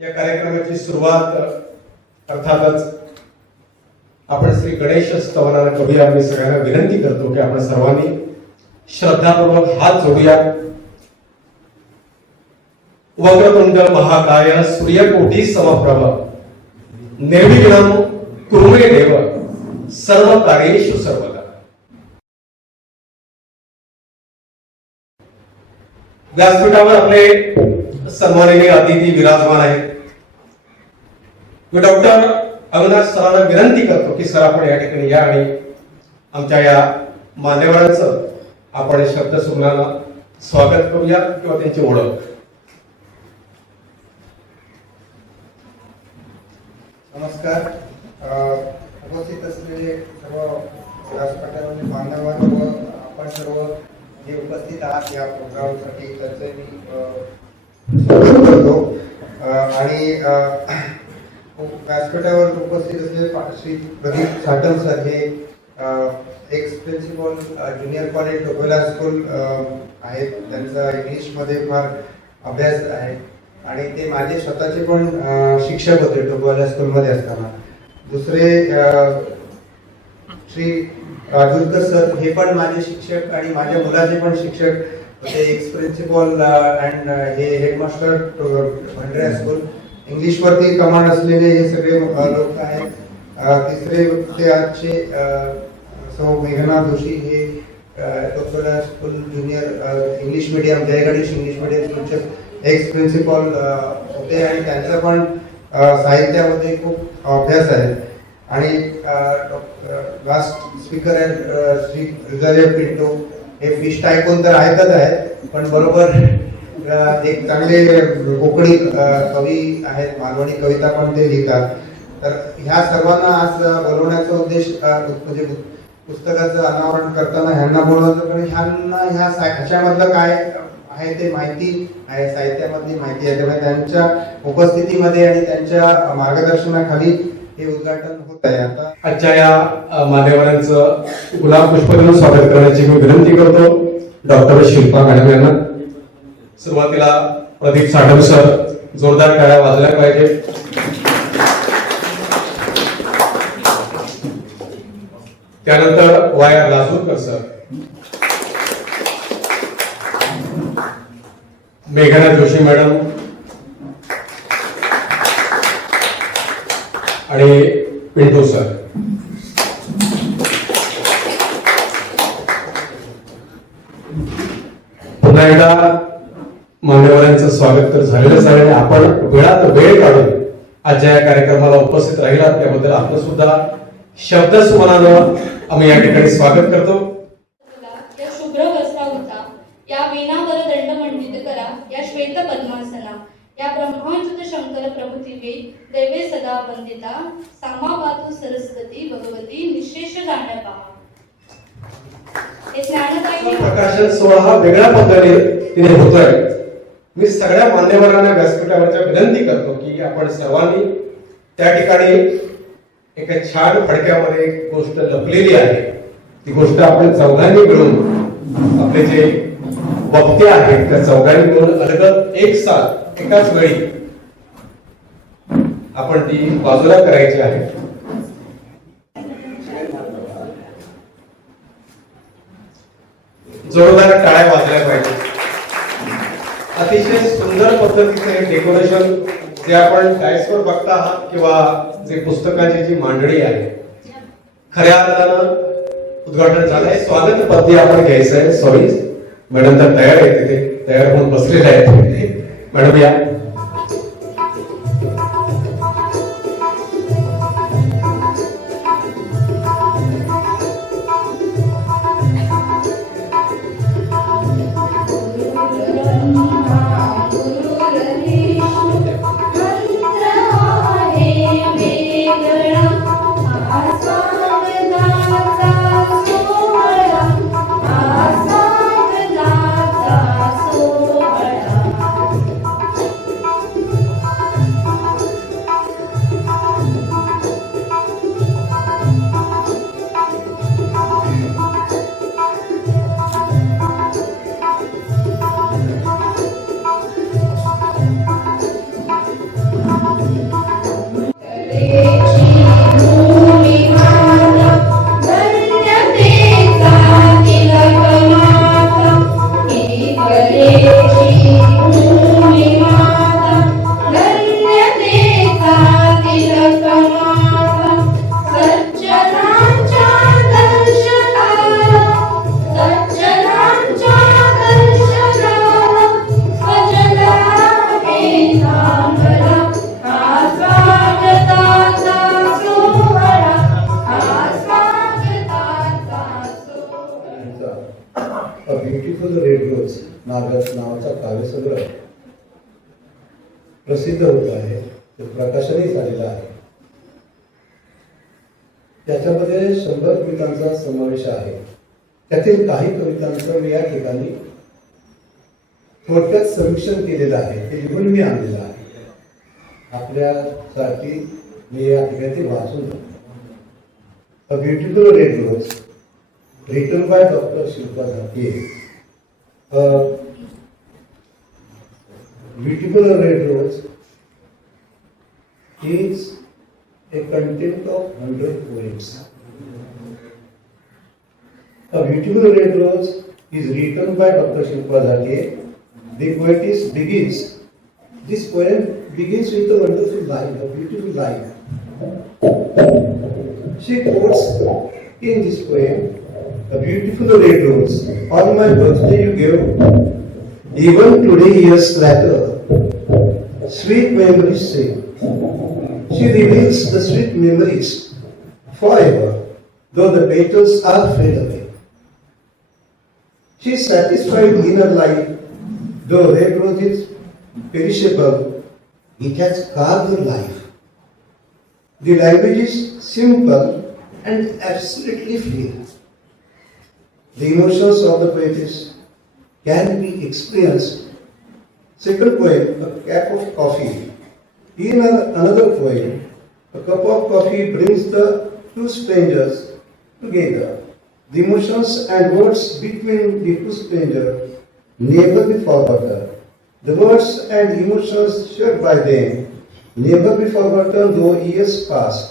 या कार्यक्रमाची सुरुवात अर्थातच आपण श्री गणेश स्तवनानं करूया। मी सगळ्यांना विनंती करतो की आपण सर्वांनी श्रद्धापूर्वक हात जोडूया। वक्रतुंड महाकाय सूर्यकोटी समप्रभ निर्विघ्नं कुरु मे देव सर्व कार्येषु सर्वदा। व्यासपीठावर आपले सन्माननीय अतिथी विराजमान आहेत। मी डॉक्टर अविनाश सरांना विनंती करतो की सर आपण या ठिकाणी या आणि आमच्या या मान्यवरांचं आपण शब्दसुमनानं स्वागत करूया किंवा त्यांची ओळख। नमस्कार। उपस्थित असलेले सर्व व्यासपीठावरील मान्यवर व आपण सर्व जे उपस्थित आहात या प्रोग्रामसाठी त्याचे मी स्वागत करतो। आणि व्यासपीठावर उपस्थित असलेले श्री प्रदीप साटम सर हे ex principal junior college Topela school आहेत। त्यांचा इंग्लिशमध्ये फार अभ्यास आहे आणि ते माझे स्वतःचे पण शिक्षक होते टोपेला स्कूलमध्ये असताना। दुसरे श्री राजूरकर सर हे पण माझे शिक्षक आणि माझ्या मुलाचे पण शिक्षक होते, एक्स प्रिन्सिपल अँड हे हेडमास्टर भंडरे स्कूल। इंग्लिश वरती कमांड असलेले हे सगळे लोक आहेत। तिसरे ते आजचे सौ मेघना जोशी हे Topela school junior English medium Jaiganesh English medium स्कूलचे एक्स प्रिन्सिपल होते आणि त्यांचा पण साहित्यामध्ये खूप अभ्यास आहे। आणि लास्ट स्पीकर आहे श्री रिझालिया पिंटो हे फिश टायकून तर आहेतच आहेत पण बरोबर एक चांगले कोकणी कवी आहेत, मालवणी कविता पण ते लिहितात। तर ह्या सर्वांना आज बोलवण्याचा उद्देश म्हणजे पुस्तकाचं अनावरण करताना ह्यांना बोलवण्याचं, पण ह्यांना ह्याच्यामधलं काय आहे ते माहिती आहे, साहित्यामधली माहिती आहे, त्यामुळे त्यांच्या उपस्थितीमध्ये आणि त्यांच्या मार्गदर्शनाखाली हे उद्घाटन होत आहे। आता आजच्या या मान्यवरांचं गुलाब पुष्प देऊन स्वागत करण्याची मी विनंती करतो डॉक्टर शिल्पा मॅडम यांना। सुरुवातीला प्रदीप साटम सर जोरदार टाळ्या वाजल्या पाहिजे। त्यानंतर वाय आर लासूरकर सर, मेघना जोशी मॅडम आणि पिंटू सर। पुन्हा एकदा मान्यवरांचं स्वागत तर झालेलंच आहे। आपण वेळात वेळ काढून आजच्या या कार्यक्रमाला उपस्थित राहिलात त्याबद्दल आपलं सुद्धा शब्दसुमनानं आम्ही या ठिकाणी स्वागत करतो। या शुभ्र वस्त्रावृता या वीणावर दंड मंडित करा, या श्वेत पद्मासना या ब्रह्माच्युत शंकर प्रभुतीवे दैवे सदा वंदिता सामापातु सरस्वती भगवती निशेष जाण्या पहा। हे ज्ञानदायी प्रकाशन सोहळा हा वेगळ्या पद्धतीने तिने होतोय। मी सगळ्या मान्यवरांना व्यासपीठावरच्या विनंती करतो की आपण सर्वांनी त्या ठिकाणी एका छान फडक्यामध्ये एक गोष्ट लपलेली आहे, ती गोष्ट आपण चौघांनी मिळून आपले जे वक्ते आहेत त्या चौघांनी मिळून अलगद एक साथ एकाच वेळी आपण ती बाजूला करायची आहे। जोरदार टाळ्या वाजल्या पाहिजे। अतिशय सुंदर पद्धतीचे डेकोरेशन जे आपण डायसवर बघता आहात किंवा जे पुस्तकाची जी मांडणी आहे खऱ्या अर्थानं उद्घाटन झालंय। स्वागत पद्य आपण घ्यायचं आहे। सॉरी मॅडम तर तयार आहे, तिथे तयार होऊन बसलेले आहेत मॅडम या। ब्युटिफुल रेड रोज नावाचा काव्यसंग्रह प्रसिद्ध होत आहे, ते प्रकाशनही झालेलं आहे. त्याच्यामध्ये 100 कवितांचा समावेश आहे. त्यातील काही कवितांचं मी या ठिकाणी थोडक्यात समीक्षण केलेलं आहे, ते लिहून मी आणलेलं आहे. आपल्यासाठी मी या ठिकाणी ते वाचून देतो. A beautiful red rose written by Dr. Shilpa Dhatiye. A beautiful red rose is a content of 100 poems. A beautiful red rose is written by Dr. Shilpa Dhatiye. The poetess begins. This poem begins with a wonderful line, a beautiful line. She quotes in this poem, "A beautiful red rose, on my birthday you gave, even today years later, sweet memories say." She reveals the sweet memories forever, though the petals are fade away. She is satisfied in her life, though red rose is perishable, it has carved her life. The language is simple and absolutely free. The emotions of the poetess can be experienced. Second poem, a cup of coffee. In another poem, a cup of coffee brings the two strangers together. The emotions and words between the two strangers never be forgotten. The words and emotions shared by them never be forgotten though years pass.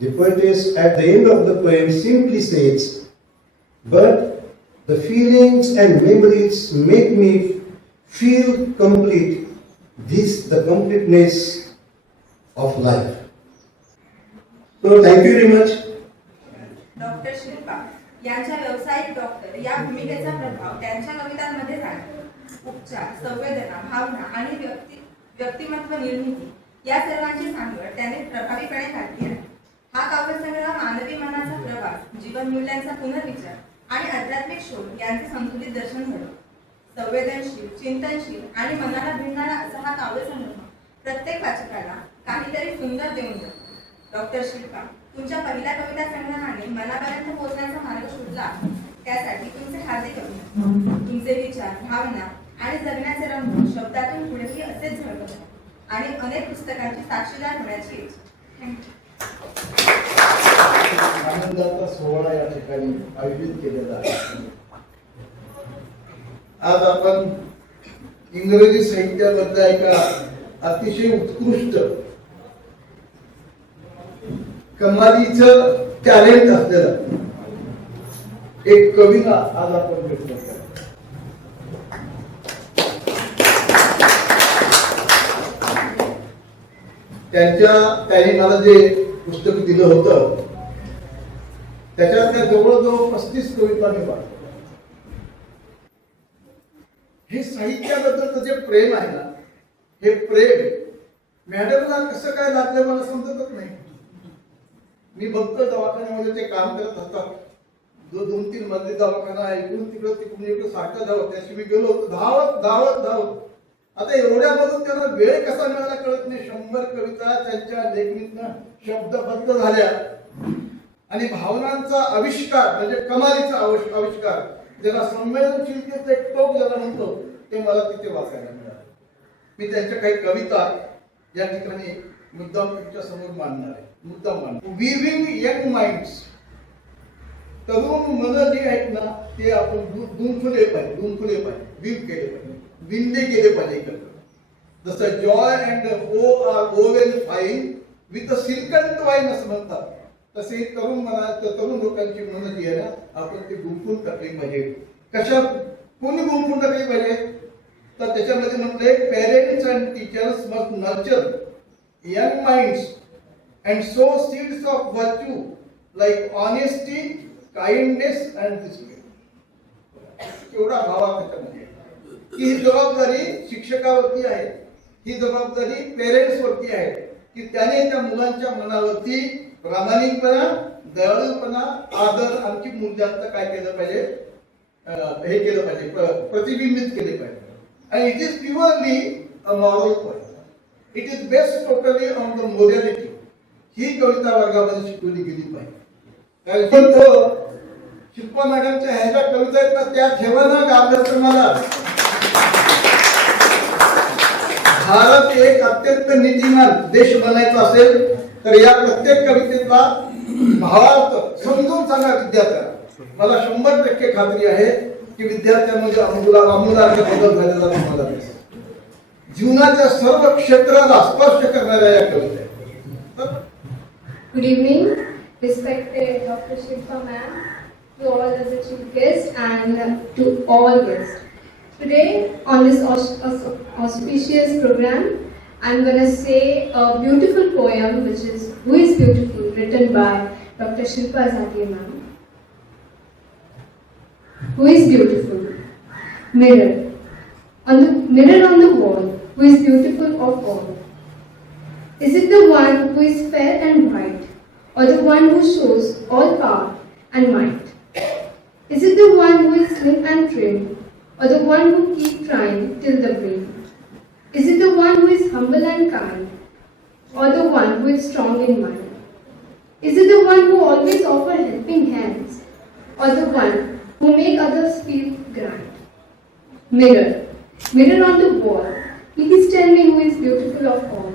The poetess at the end of the poem simply says, "But the feelings and memories make me feel complete. This the completeness of life." So thank you very much. Doctor Shilpa यांच्या व्यावसायिक doctor या भूमिकेचा प्रभाव त्यांच्या कवितांमध्ये झाला. उपचार, संवेदना, भावना आणि व्यक्तिमत्व निर्मिती या सर्वांची सांगड त्याने प्रभावीपणे घातली आहे. हा काव्यसंग्रह मानवी मनाचा प्रवास, जीवन मूल्यांचा पुनर्विचार आणि आध्यात्मिक शोध यांचे संतुलित दर्शन घडवतो. संवेदनशील, चिंतनशील आणि मनाला भिडणारा असा हा काव्यसंग्रह प्रत्येक वाचकाला काहीतरी सुंदर देऊन जातो. डॉक्टर शिल्पा, तुमच्या पहिल्या कविता संग्रहाने मनापर्यंत पोहोचण्याचा मार्ग शोधला. त्यासाठी तुमचे हार्दिक अभिनंदन. तुमचे विचार, भावना आणि जगण्याचे रंग शब्दातून पुढेही असेच झळकत आणि अनेक पुस्तकांची साक्षीदार होण्याची इच्छा. थँक्यू. आनंदाचा सोहळा या ठिकाणी आयोजित केलेला आहे. आज आपण इंग्रजी साहित्यामधल्या एका अतिशय उत्कृष्ट कमालीचं टॅलेंट असलेला एक कवीला आज आपण भेटलो. त्यांनी मला जे पुस्तक दिलं होतं त्याच्यातल्या जवळजवळ 35 कविता मी वाचल्या. हे साहित्याबद्दलचं जे प्रेम आहे ना, हे प्रेम मॅडमला कसं काय लागलं मला समजतच नाही. मी बघतो दवाखान्यामध्ये ते काम करत असतात, जो 2-3 मजली दवाखाना आहे, इकडून तिकडून सारखं धावत. त्याशी मी गेलो होतो धावत. आता एवढ्यामधून त्यांना वेळ कसा मिळाला कळत नाही. 100 कविता त्यांच्या लेखणीतनं शब्दबद्ध झाल्या आणि भावनांचा आविष्कार म्हणजे कमालीचा आविष्कार, ज्याला संवेदनशीलतेचे टोक ज्याला म्हणतो, ते मला तिथे वाचायला मिळालं. मी त्यांच्या काही कविता या ठिकाणी मुद्दाम तुमच्या समोर मांडणार आहे. विविंग यंग माइंड्स, तरुण मन जे आहेत ना, ते आपण गुंफले पाहिजे, विव केले पाहिजे, विंदे केले पाहिजे एकत्र. जसं joy and woe are woven fine with silken twine असं म्हणतात, तसे तरुण लोकांची मन जी आहे ना, आपण ते गुंफून टाकली पाहिजे. कशात कोणी गुंफून टाकली पाहिजे? तर त्याच्यामध्ये म्हटलंय, parents and teachers must nurture young minds and sow seeds of virtue like honesty, kindness and discipline. एवढा भाव आहे त्याच्यामध्ये की ही जबाबदारी शिक्षकावरती आहे, ही जबाबदारी पेरेंट्स वरती आहे की त्याने त्या मुलांच्या मनावरती प्रामाणिकपणा, दयाळूपणा, आदर, आणखी मूल्यांचं काय केलं पाहिजे, हे केलं पाहिजे, प्रतिबिंबित केले पाहिजे. आणि it is purely a moral poem. It is based totally on the morality. ही कविता वर्गामध्ये शिकवली गेली पाहिजे. कारण पण तो शिल्पा मॅडमच्या ह्या ज्या कविता आहेत ना, त्या ठेवा ना अभ्यासक्रमाला. भारत एक अत्यंत नीतिमान देश बनायचा असेल तर या प्रत्येक कवितेचा भावार्थ समजून सांगा विद्यार्थ्यांना. मला 100% खात्री आहे की विद्यार्थ्यांमध्ये आमूलाग्र बदल झालेला तुम्हाला दिसेल. जीवनाच्या सर्व क्षेत्राला स्पर्श करणाऱ्या या कविता आहेत. Good evening, respected Dr. Shilpa ma'am, to all as a chief guest and to all guests. Today on this auspicious program, I'm going to say a beautiful poem which is Who is Beautiful, written by Dr. Shilpa Zaki ma'am. Who is beautiful? Mirror. On the mirror on the wall, who is beautiful of all? Is it the one who is fair and bright, or the one who shows all power and might? Is it the one who is slim and trim, or the one who keeps trying till the brim? Is it the one who is humble and kind, or the one who is strong in mind? Is it the one who always offers helping hands, or the one who make others feel grand? Mirror, mirror on the wall, please tell me who is beautiful of all.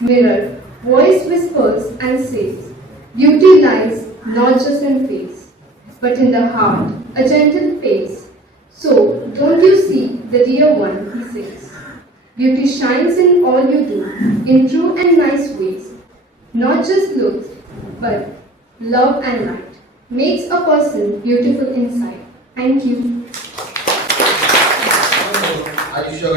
Mirror, voice whispers and says, beauty lies not just in face, but in the heart, a gentle pace. So, don't you see the dear one, he says. Beauty shines in all you do, in true and nice ways. Not just looks, but love and light makes a person beautiful inside. Thank you. आयुष्य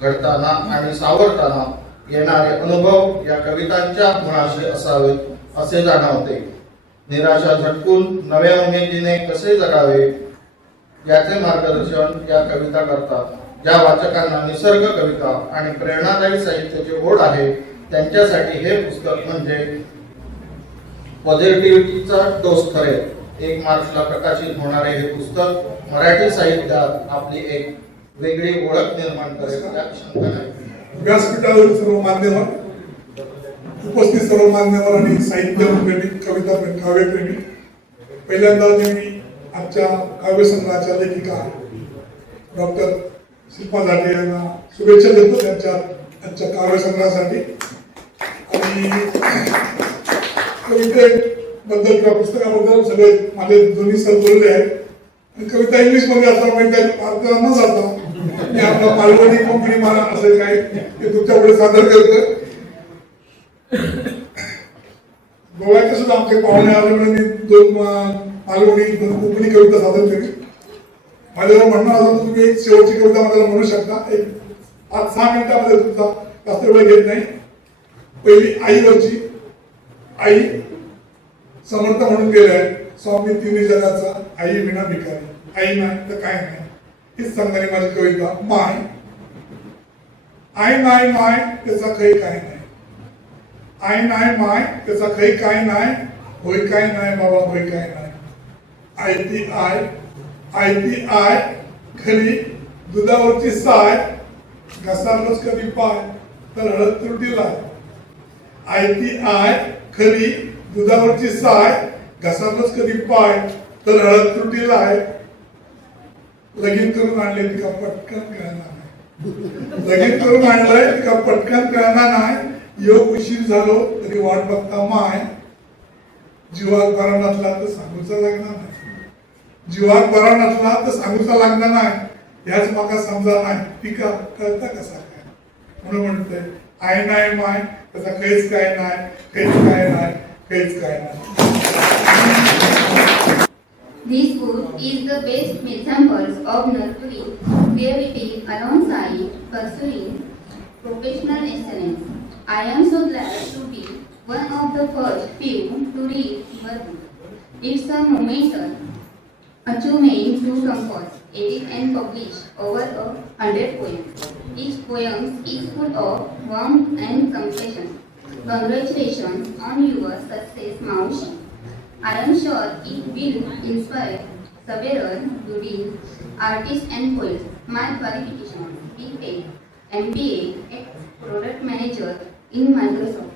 घडताना आणि सावरताना येणारे अनुभव या कवितांच्या मुळाशी असावेत असे जाणवते. निराशा झटकून नव्या उमेदीने कसे जगावे याचे मार्गदर्शन या कविता करतात. ज्या वाचकांना निसर्ग कविता आणि प्रेरणादायी साहित्याची ओढ आहे त्यांच्यासाठी हे पुस्तक म्हणजे पॉझिटिव्हिटीचा डोस ठरेल. 1 मार्चला प्रकाशित होणारे हे पुस्तक मराठी साहित्यात आपली एक वेगळी ओळख निर्माण करेल यात शंका नाही. व्यासपीठावरील सर्व मान्यवर, उपस्थित सर्व मान्यवर आणि साहित्य प्रेमी, कविता प्रेमी, काव्यप्रेमी, पहिल्यांदा मी आजच्या काव्यसंग्रहाच्या लेखिका डॉक्टर शिल्पा जाटे यांना शुभेच्छा देतो त्यांच्या आजच्या काव्यसंग्रहासाठी. आणि कवितेबद्दल किंवा पुस्तकाबद्दल सगळे माझे दोन्ही सर बोलले आहेत. आणि कविता इंग्लिशमध्ये असला पाहिजे अर्थ न जाता मी आपला मालवणी कोकणी मला असं काय ते तुमच्या पुढे सादर करतोय. गोव्याचे सुद्धा आमचे पाहुणे आल्यामुळे मी 2 मालवणी 2 कोकणी कविता सादर केली. माझ्यावर म्हणणं असं तुम्ही एक शेवटची कविता मला म्हणू शकता. एक 5-6 मिनिटांमध्ये तुमचा जास्त वेळ घेत नाही. पहिली आईवरची. आई समर्थ म्हणून गेले आहे, स्वामी तिन्ही जगाचा आई विना भिकारी. आई नाही तर काय नाही हीच सांगणारी माझी कविता. माय आई नाही माय त्याचा काही काय नाही. आई नाही माय त्याचा काही काय नाही. होय काय नाही बाबा होय काय नाही. आई ती आय, आई ती आय खरी दुधावरची साय, घसारलोच कधी पाय तर हळद त्रुटीला. आई ती आय खरी दुधावरची साय, घसारलोच कधी पाय तर हळद त्रुटीला आहे. लगीन करून आणले ती का पटकन कळणार नाही. लगीन करून आणलंय ती का पटकन कळणार नाही. योग उशीर झालो तरी वाट बघता माय. जीवात बरा नसला तर सांगूचा लागणार नाही. जीवात बरा नसला तर सांगूचा लागणार नाही. ह्याच माका समजा नाही टीका कळता कसा काय. म्हणून म्हणतोय आई नाही माय त्याचा काहीच काय नाही, काहीच काय नाही, काहीच काय नाही. This book is the best examples of nurturing creativity alongside pursuing professional excellence. I am so glad to be one of the first few to read your book. It's a momentous achievement to compose, edit and publish over 100 poems. Each poem is full of warmth and compassion. Congratulations on your success, Maushi. I am sure it will inspire surveyor, duty, artist and poet. My qualification: B.Tech, MBA, ex-product manager in Microsoft.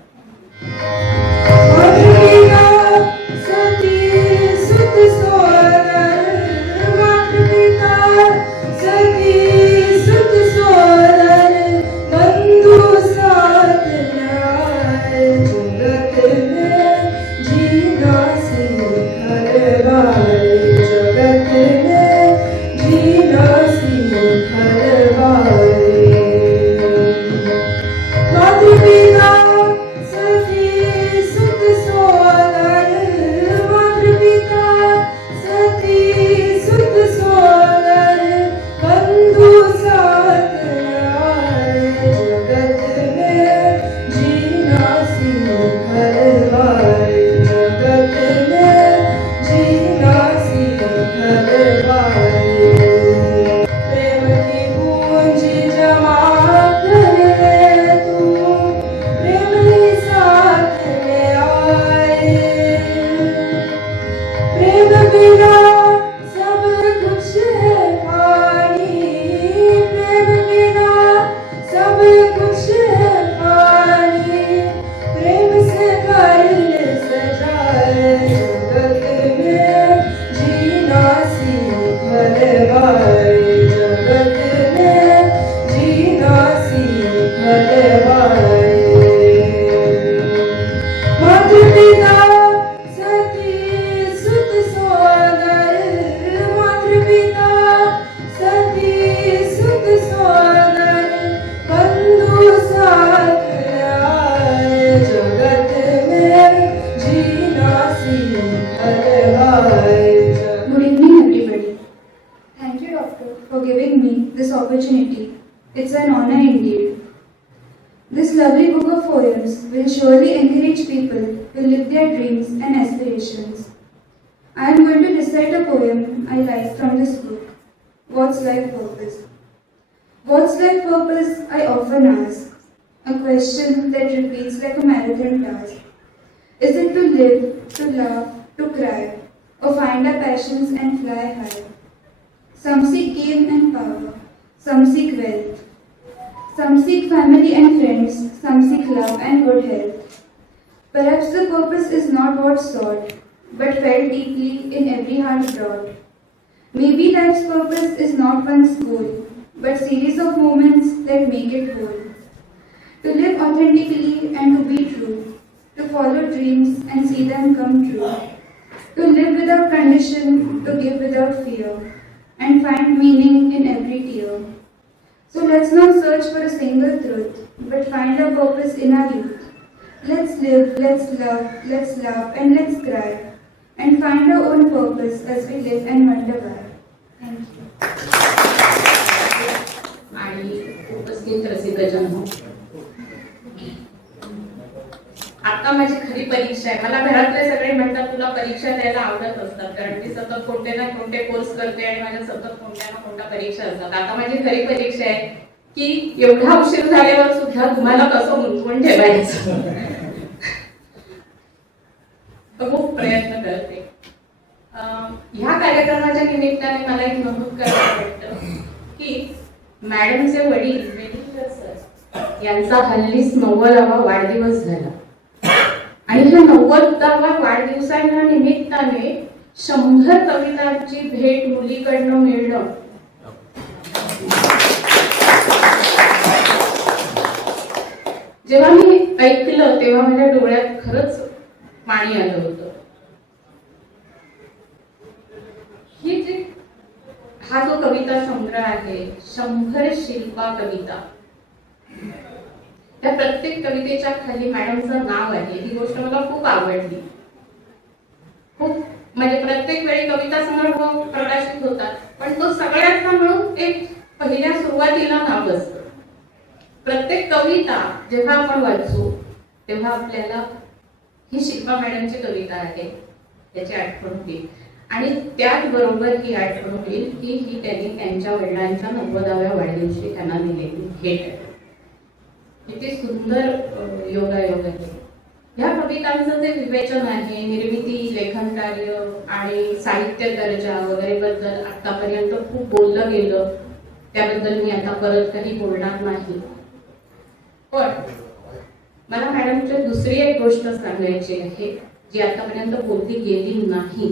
For giving me this opportunity. It's an honor indeed. This lovely book of poems will surely encourage people to live their dreams and aspirations. I am going to recite a poem I like from this book. What's life purpose? What's life purpose, I often ask. A question that repeats like a marathon task. Is it to live, to laugh, to cry, or find our passions and fly high? Some seek gain and power, some seek wealth, some seek family and friends, some seek love and good health. Perhaps the purpose is not what's sought, but felt deeply in every heart brought. Maybe life's purpose is not one's goal, but series of moments that make it whole. To live authentically and to be true, to follow dreams and see them come true. To live without condition, to give without fear, and find meaning in every tear. So let's not search for a single truth, but find our purpose in our youth. Let's live, let's love, let's laugh, and let's cry, and find our own purpose as we live and wonder why. Thank you. आणि उपस्थित रसिकजन, आता माझी खरी परीक्षा आहे. मला घरातले सगळे म्हणतात तुला परीक्षा द्यायला आवडत असतात, कारण मी सतत कोणते ना कोणते कोर्स करते आणि माझ्या सतत कोणत्या ना कोणत्या परीक्षा असतात. आता माझी खरी परीक्षा आहे की एवढा उशीर झाल्यावर सुद्धा तुम्हाला कसं गुंतवून ठेवायचं. खूप प्रयत्न करते. ह्या कार्यक्रमाच्या निमित्ताने मला एक नमूद करायला वाटतं की मॅडमचे वडील वेणुकर सर यांचा हल्लीच 90वा वाढदिवस झाला आणि ह्या 90वा वाढदिवसाच्या निमित्ताने 100 कवितांची भेट मुलीकडनं मिळणं जेव्हा मी ऐकलं तेव्हा माझ्या डोळ्यात खरंच पाणी आलं होतं. ही जी हा जो कविता संग्रह आहे 100 शिल्पा कविता, त्या प्रत्येक कवितेच्या खाली मॅडमचं नाव आहे. ही गोष्ट मला खूप आवडली. खूप म्हणजे प्रत्येक वेळी कविता संग्रह प्रकाशित होतात, पण तो सगळ्यांचा मिळून एक पहिल्या सुरुवातीला नाव असतं. प्रत्येक कविता जेव्हा आपण वाचू तेव्हा आपल्याला ही शिल्पा मॅडमची कविता आहे त्याची आठवण होईल आणि त्याचबरोबर ही आठवण होईल की ही त्यांनी त्यांच्या वडिलांच्या 90व्या वाढदिवशी त्यांना दिलेली भेट आहे. किती सुंदर योगायोग आहे. ह्या कवितांचं जे विवेचन आहे, निर्मिती, लेखन कार्य आणि साहित्य दर्जा वगैरे बद्दल आतापर्यंत खूप बोललं गेलं, त्याबद्दल मी आता परत काही बोलणार नाही. पण मला मॅडमची दुसरी एक गोष्ट सांगायची आहे जी आतापर्यंत बोलली गेली नाही.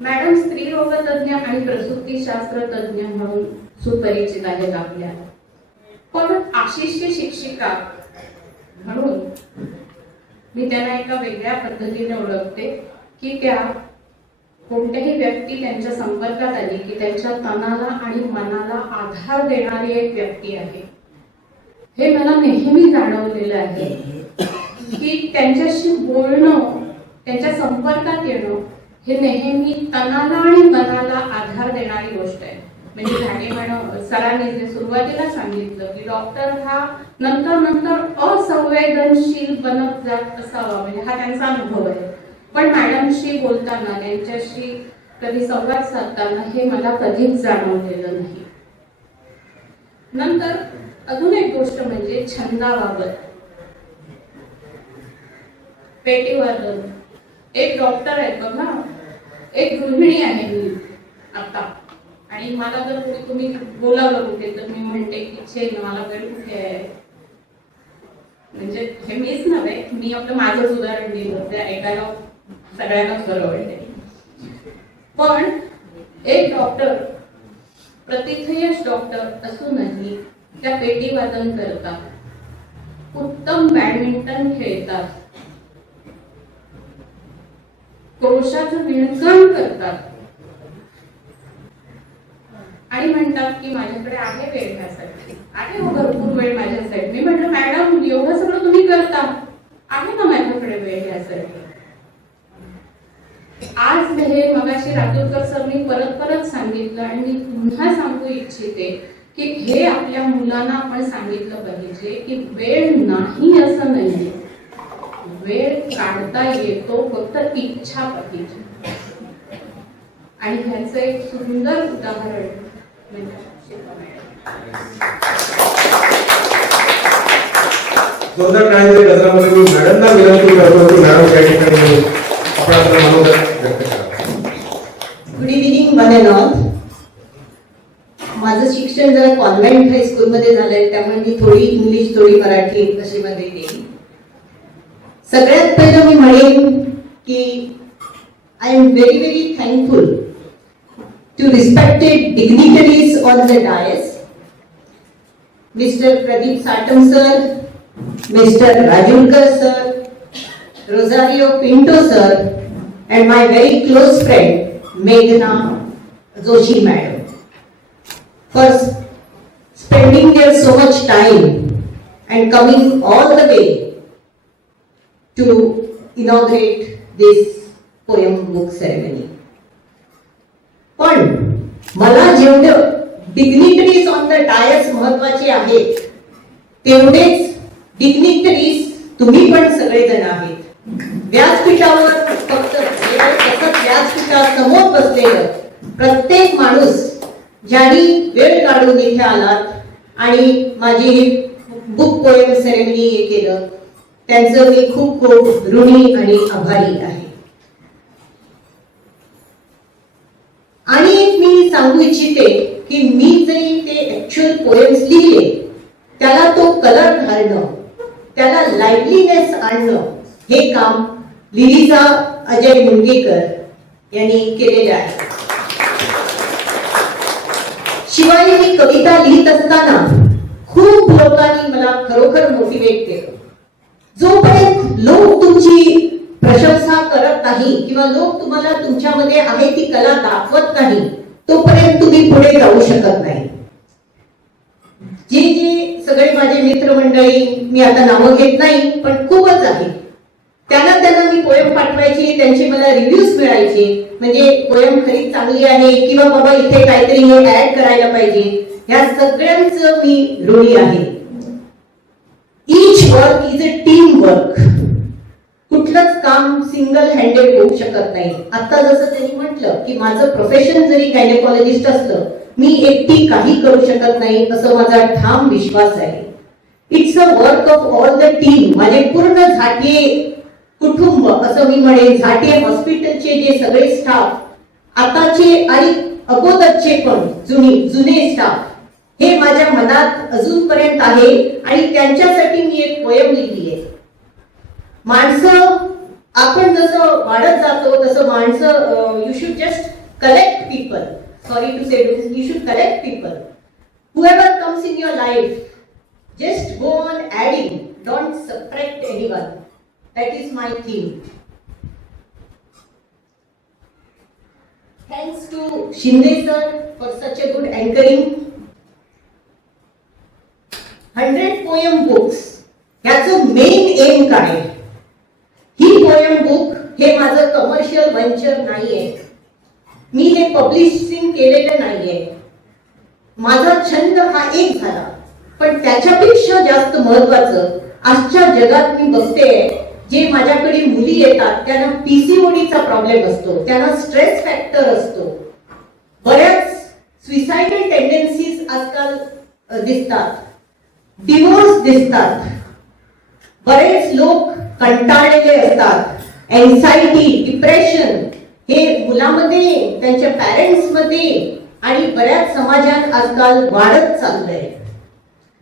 मॅडम स्त्रीरोग तज्ञ आणि प्रसूतीशास्त्र तज्ञ म्हणून सुपरिचित आहेत आपल्या. पण आशिषची शिक्षिका म्हणून मी त्यांना एका वेगळ्या पद्धतीने ओळखते की त्या कोणत्याही व्यक्ती त्यांच्या संपर्कात आली की त्यांच्या तनाला आणि मनाला आधार देणारी एक व्यक्ती आहे. हे मला नेहमी जाणवलेलं आहे की त्यांच्याशी बोलणं, त्यांच्या संपर्कात येणं हे नेहमी तनाला आणि मनाला आधार देणारी गोष्ट आहे. म्हणजे घाटे मॅडम सरांनी जे सुरुवातीला सांगितलं की डॉक्टर हा नंतर असंवेदनशील बनत जात असावा, म्हणजे हा त्यांचा अनुभव आहे. पण मॅडमशी बोलताना, त्यांच्याशी कधी संवाद साधताना हे मला कधीच जाणवलेलं नाही. नंतर अजून एक गोष्ट म्हणजे छंदाबाबत. पेटीवादन. एक डॉक्टर आहे बघा, एक गृहिणी आहे मी आता, आणि मला जर तुम्ही बोलावलं कुठे तर मी म्हणते की छे मला वेळ कुठे आहे. म्हणजे हे मीच नव्हे, मी आपलं माझंच उदाहरण दिलं, त्या ऐकायला सगळ्यांनाच बरं वाटते. पण एक डॉक्टर, प्रतिथयश डॉक्टर असूनही त्या पेटीवादन करतात, उत्तम बॅडमिंटन खेळतात, क्रोशाचं विणकाम करतात आणि म्हणतात की माझ्याकडे आहे वेळ ह्यासाठी, आहे हो भरपूर वेळ माझ्यासाठी. मी म्हटलं मॅडम एवढं सगळं तुम्ही करता, आहे ना माझ्याकडे वेळ ह्यासाठी. आज हे मगाशी रातोरकर सरनी परत सांगितलं आणि मी पुन्हा सांगू इच्छिते की हे आपल्या मुलांना आपण सांगितलं पाहिजे की वेळ नाही असं नाही, वेळ काढता येतो, फक्त इच्छा पाहिजे. आणि ह्याचं एक सुंदर उदाहरण म्हणजे जोरदार टाळ्यांच्या गजरामध्ये मी मॅडमना विनंती करतो की मॅडम त्या ठिकाणी आपला मनोगत व्यक्त करा. Good evening one and all. माझं शिक्षण जरा कॉन्व्हेंट हायस्कूलमध्ये झालंय, त्यामुळे मी थोडी इंग्लिश थोडी मराठी अशी मध्ये येईल. सगळ्यात पहिलं मी म्हणेन की I am very thankful to respected dignitaries on the dais, Mr. Pradeep Satam sir, Mr. Rajulkar sir, Rosario Pinto sir, and my very close friend Meghna Joshi madam, for spending there so much time and coming all the way to inaugurate this poem book ceremony. पण मला जेवढं dignitaries on the Dias महत्वाचे आहेत, तेवढेच dignitaries तुम्ही पण सगळेजण आहेत. व्यासपीठावर फक्त तसंच व्यासपीठासमोर बसलेलं प्रत्येक माणूस ज्यांनी वेळ काढून इथे आलात आणि माझी बुक पोएम सेरेमनी हे केलं, त्यांचं मी खूप खूप ऋणी आणि आभारी आहे. आणि एक मी सांगू इच्छिते की मी जरी ते ऍक्च्युअल पोएम्स लिहिले, त्याला तो कलर घालणं, त्याला लाईव्हलीनेस आणणं, हे काम लिलिजा अजय मुंगेकर यांनी केलेले आहे. शिवाय मी कविता लिहित असताना खूप लोकांनी मला खरोखर मोटिवेट केलं. जोपर्यंत लोक तुमची प्रशंसा करत नाही किंवा लोक तुम्हाला तुमच्यामध्ये आहे ती कला दाखवत नाही, तोपर्यंत तुम्ही पुढे जाऊ शकत नाही. जे सगळे माझे मित्रमंडळी, मी आता नावं घेत नाही पण खूपच आहे, त्यांना मी पोएम पाठवायची, त्यांचे मला रिव्ह्यूज मिळायचे, म्हणजे पोएम खरी चांगली आहे किंवा बाबा इथे काहीतरी हे ऍड करायला पाहिजे, ह्या सगळ्यांचं मी ऋणी आहे. Each work is a team work. कुठलंच काम सिंगल हँडेड होऊ शकत नाही. आता जसं त्यांनी म्हटलं की माझं प्रोफेशन जरी गायनेकॉलॉजिस्ट असलं, मी एकटी काही करू शकत नाही असं माझा ठाम विश्वास आहे. It's it's a work of all the team. माझे पूर्ण झाटे कुटुंब असं मी म्हणेन, झाटे हॉस्पिटलचे जे सगळे स्टाफ आताचे आणि अगोदरचे पण जुने स्टाफ, हे माझ्या मनात अजूनपर्यंत आहे आणि त्यांच्यासाठी मी एक पोयम लिहिली आहे. माणसं आपण जसं वाढत जातो तसं माणसं, you should just collect people, sorry to say this, you should collect people. whoever comes in your life, just go on adding, don't subtract anyone. That is my theme. Thanks to Shinde sir for such a good anchoring. 100 poem books, याचं main M काय? ही poem book हे माझं commercial venture नाहीये, मी हे publishing केलेलं नाहीये. माझा छंद हा एक झाला, पण त्याच्यापेक्षा जास्त महत्वाचं आजच्या जगात मी बघते, जे माझ्याकडे मुली येतात त्यांना पीसीओडीचा प्रॉब्लेम असतो, त्यांना स्ट्रेस फॅक्टर असतो, बऱ्याच सुसाइडल टेंडन्सीज आजकाल दिसतात, डिवोर्स दिसतात, बरेच लोक कंटाळलेले असतात, एन्झायटी, डिप्रेशन हे मुलांमध्ये, त्यांच्या पॅरेंट्स मध्ये आणि बऱ्याच समाजात आजकाल वाढत चाललंय.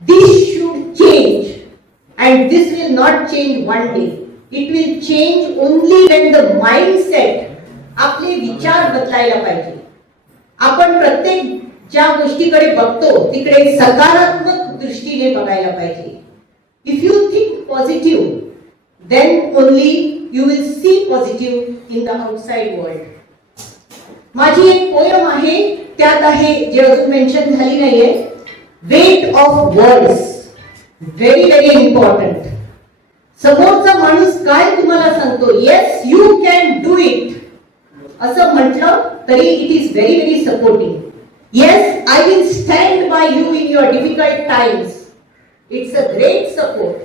This should change and this will not change one day. It will change only when the mindset, आपले विचार बदलायला पाहिजे. आपण प्रत्येक ज्या गोष्टीकडे बघतो तिकडे सकारात्मक दृष्टीने बघायला पाहिजे. If you think positive, then only you will see positive in the outside world. माझी एक पोयम आहे, त्यात आहे जे अजून मेन्शन झाली नाहीये, weight of words. Very very important. समोरचा माणूस काय तुम्हाला सांगतो, yes you can do it असं म्हटलं तरी it is very very supporting. Yes I will stand by you in your difficult times. It's a great support.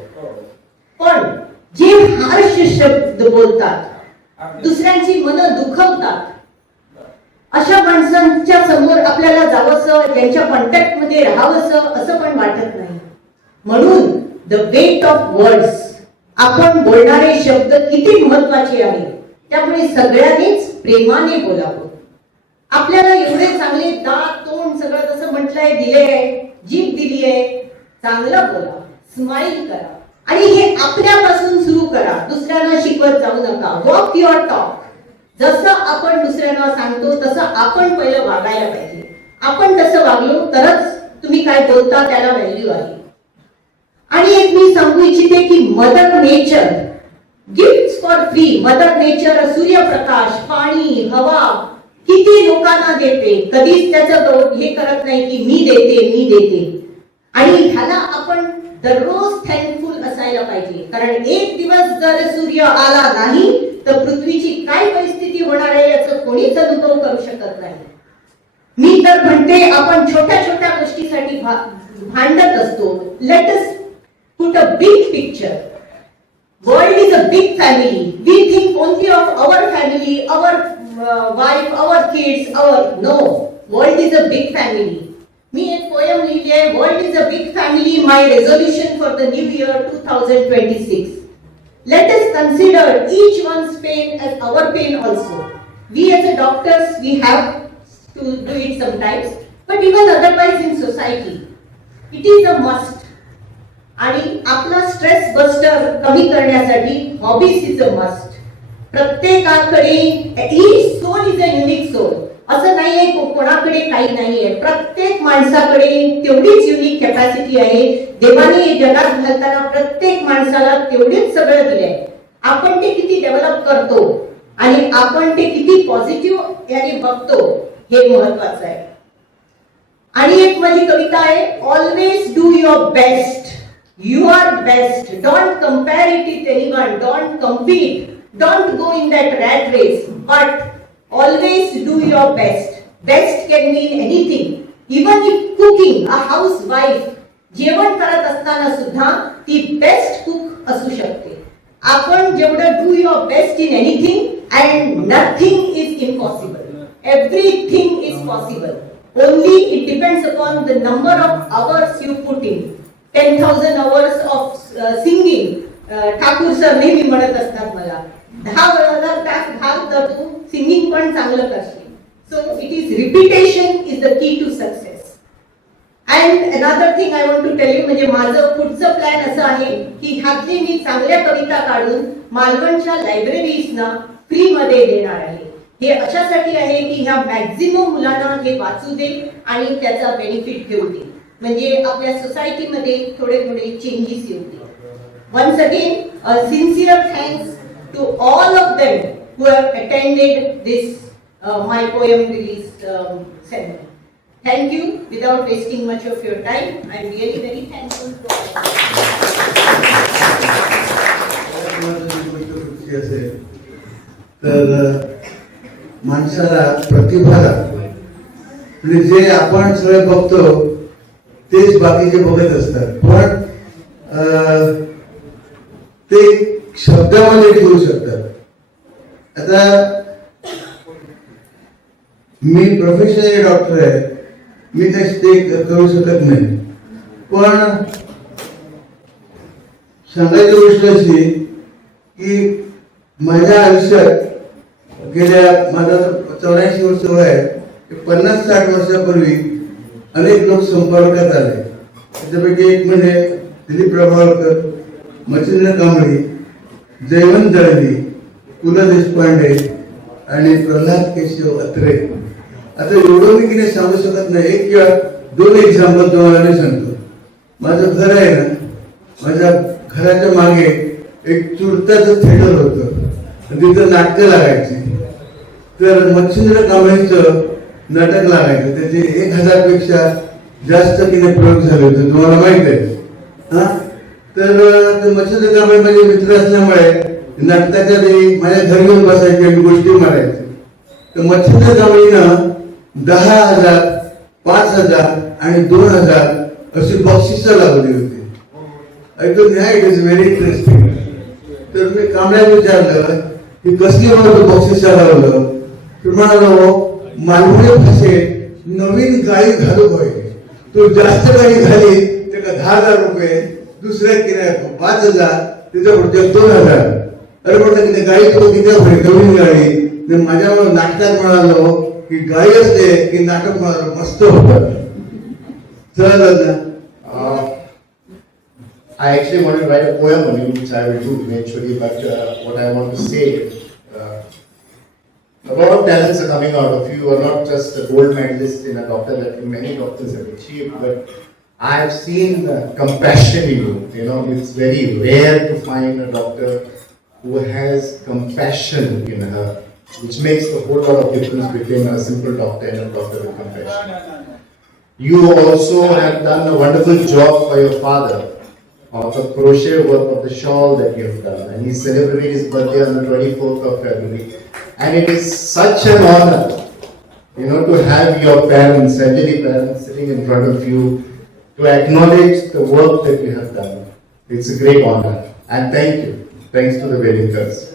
पण जे हार्श शब्द बोलतात, दुसऱ्यांची मनं दुखवतात, अशा माणसांच्या समोर आपल्याला जावंसं, त्यांच्या कॉन्टॅक्ट मध्ये राहावंसं असं पण वाटत नाही. म्हणून द वेट ऑफ वर्ड्स, आपण बोलणारे शब्द किती महत्वाचे आहे, त्यामुळे सगळ्यांनीच प्रेमाने बोलावं. आपल्याला एवढे चांगले दात, तोंड सगळं जसं म्हटलंय दिले आहे, जीभ दिली आहे, चांगलं बोला, स्माइल करा आणि हे आपल्यापासून सुरू करा. दुसऱ्यांना शिकवत जाऊ नका. Walk your talk. जसं आपण दुसऱ्यांना सांगतो तसं आपण पहिलं वागायला पाहिजे. आपण तसं वागलो तरच तुम्ही काय बोलता त्याला व्हॅल्यू आहे. आणि एक मी सांगू इच्छिते की mother nature gifts for free. Mother nature सूर्यप्रकाश, पाणी, हवा किती लोकांना देते, कधीच त्याचं हे करत नाही की मी देते. आणि ह्याला आपण दररोज थँकफुल असायला पाहिजे, कारण एक दिवस जर सूर्य आला नाही तर पृथ्वीची काय परिस्थिती होणार आहे याचं कोणीच अनुभव करू शकत नाही. मी तर म्हणते आपण छोट्या छोट्या गोष्टीसाठी भांडत असतो. Let us put a big picture. World is a big family. We think only of our family, our wife, our kids, our no. World is a big family. मी एक पोयम लिहिली आहे, world is a big family, my resolution for the new year 2026. Let us consider each one's pain as our pain also. We as a doctors, we have to do it sometimes, but even otherwise in society, it is a must. आणि आपला stress buster कमी करण्यासाठी hobbies is a must. प्रत्येकाकडे each soul is a unique soul. असं नाहीये कोणाकडे काही नाहीये. प्रत्येक माणसाकडे तेवढीच युनिक कॅपॅसिटी आहे. देवाने जगात घालताना प्रत्येक माणसाला तेवढेच सगळं दिलंय. आपण ते किती डेव्हलप करतो आणि आपण ते किती पॉझिटिव्ह याने बघतो हे महत्वाचं आहे. आणि एक माझी कविता आहे, always do your best. You are best. Don't compare it with anyone. Don't compete. Don't go in that rat race. But always do your best. Best can mean anything. Even if cooking, a housewife जेवण करत असताना सुद्धा ती best cook असू शकते. आपण जेवढं do your best in anything and nothing is impossible. Everything is possible. Only it depends upon the number of hours you put in. 10,000 hours of singing. Thakur sir नेहमी म्हणत असतात मला 10,000 तास घाल तर तू सिंगिंग पण चांगलं करशील. So it is repetition is the key to success. And another thing I want to tell you, म्हणजे माझं पुढचं प्लॅन असं आहे की ह्यातली मी चांगल्या कविता काढून मालवणच्या लायब्ररीजना फ्री मध्ये देणार आहे. हे अशासाठी आहे की ह्या मॅक्झिमम मुलांना हे वाचू दे आणि त्याचा बेनिफिट घेऊ दे, म्हणजे आपल्या सोसायटीमध्ये थोडे थोडे चेंजेस येऊ दे. Once again, a sincere thanks to all of them who have attended this my poem release ceremony. Thank you. Without wasting much of your time, I am really very thankful to all. तर माणसाला प्रतिभा लागते, म्हणजे जे आपण सगळे बघतो तेच बाकीचे बघत असतात, पण ते शब्दामध्ये ठेवू शकतात. आता मी प्रोफेशनल डॉक्टर आहे, मी ते करू शकत नाही, पण सांगायची गोष्ट अशी की माझ्या आयुष्यात गेल्या माझा 84 वर्ष वय आहे, 50-60 वर्षापूर्वी अनेक लोक संपर्कात आले. त्याच्यापैकी एक म्हणजे दिलीप प्रभावळकर, मच्छिंद्र कांबळी, जयवंत दळवी, पु ल देशपांडे आणि प्रल्हाद केशव अत्रे. आता एवढं मी की सांगू शकत नाही, एक किंवा 2 एक्झाम्पल तुम्हाला मी सांगतो. माझं घर आहे ना, माझ्या घराच्या मागे एक चुरताचं थिएटर होतं, तिथं नाटकं लागायची. तर मच्छिंद्र कांबळीचं नाटक लागायचं, त्याचे 1000 पेक्षा जास्त किती प्रयोग झाले होते, तुम्हाला माहित आहे. हा, तर मच्छिंद्र कांबळे माझे मित्र असल्यामुळे नाटकाच्या वेळी माझ्या घरी येऊन बसायचे आणि गोष्टी मारायचे. तर मच्छिंद्र कांबळीनं 10,000, 5,000 आणि 2,000 अशी बक्षिसं लावली होती. I told it is very interesting. तर मी कांबळ्याला विचारलं की कसली मला बक्षीस लावलं, तर म्हणालो मालवणी भाषेत नवीन गाडी घालू पाहिजे, तो जास्त गाडी झाली त्याला 10,000 रुपये, दुसऱ्या किनाऱ्या 5,000, त्याच्या पुढच्या 2,000. अरे म्हटलं की गाडी तो किती नवीन गाडी. माझ्या नाटकात म्हणालो की गाडी असते की नाटक म्हणालो मस्त होतं. चालत ना. I actually want to write a poem on you, which I will do eventually, but what I want to say, a lot of talents are coming out of you. You are not just a gold medalist in a doctor that many doctors have achieved, but I have seen compassion in you. You know, it's very rare to find a doctor who has compassion in her, which makes a whole lot of difference between a simple doctor and a doctor with compassion. You also have done a wonderful job for your father, of the crochet work of the shawl that you have done, and he celebrated his birthday on the 24th of February, and it is such an honor, you know, to have your parents, elderly parents, sitting in front of you to acknowledge the work that you have done. It's a great honor, and thank you. Thanks to the Vedinkas.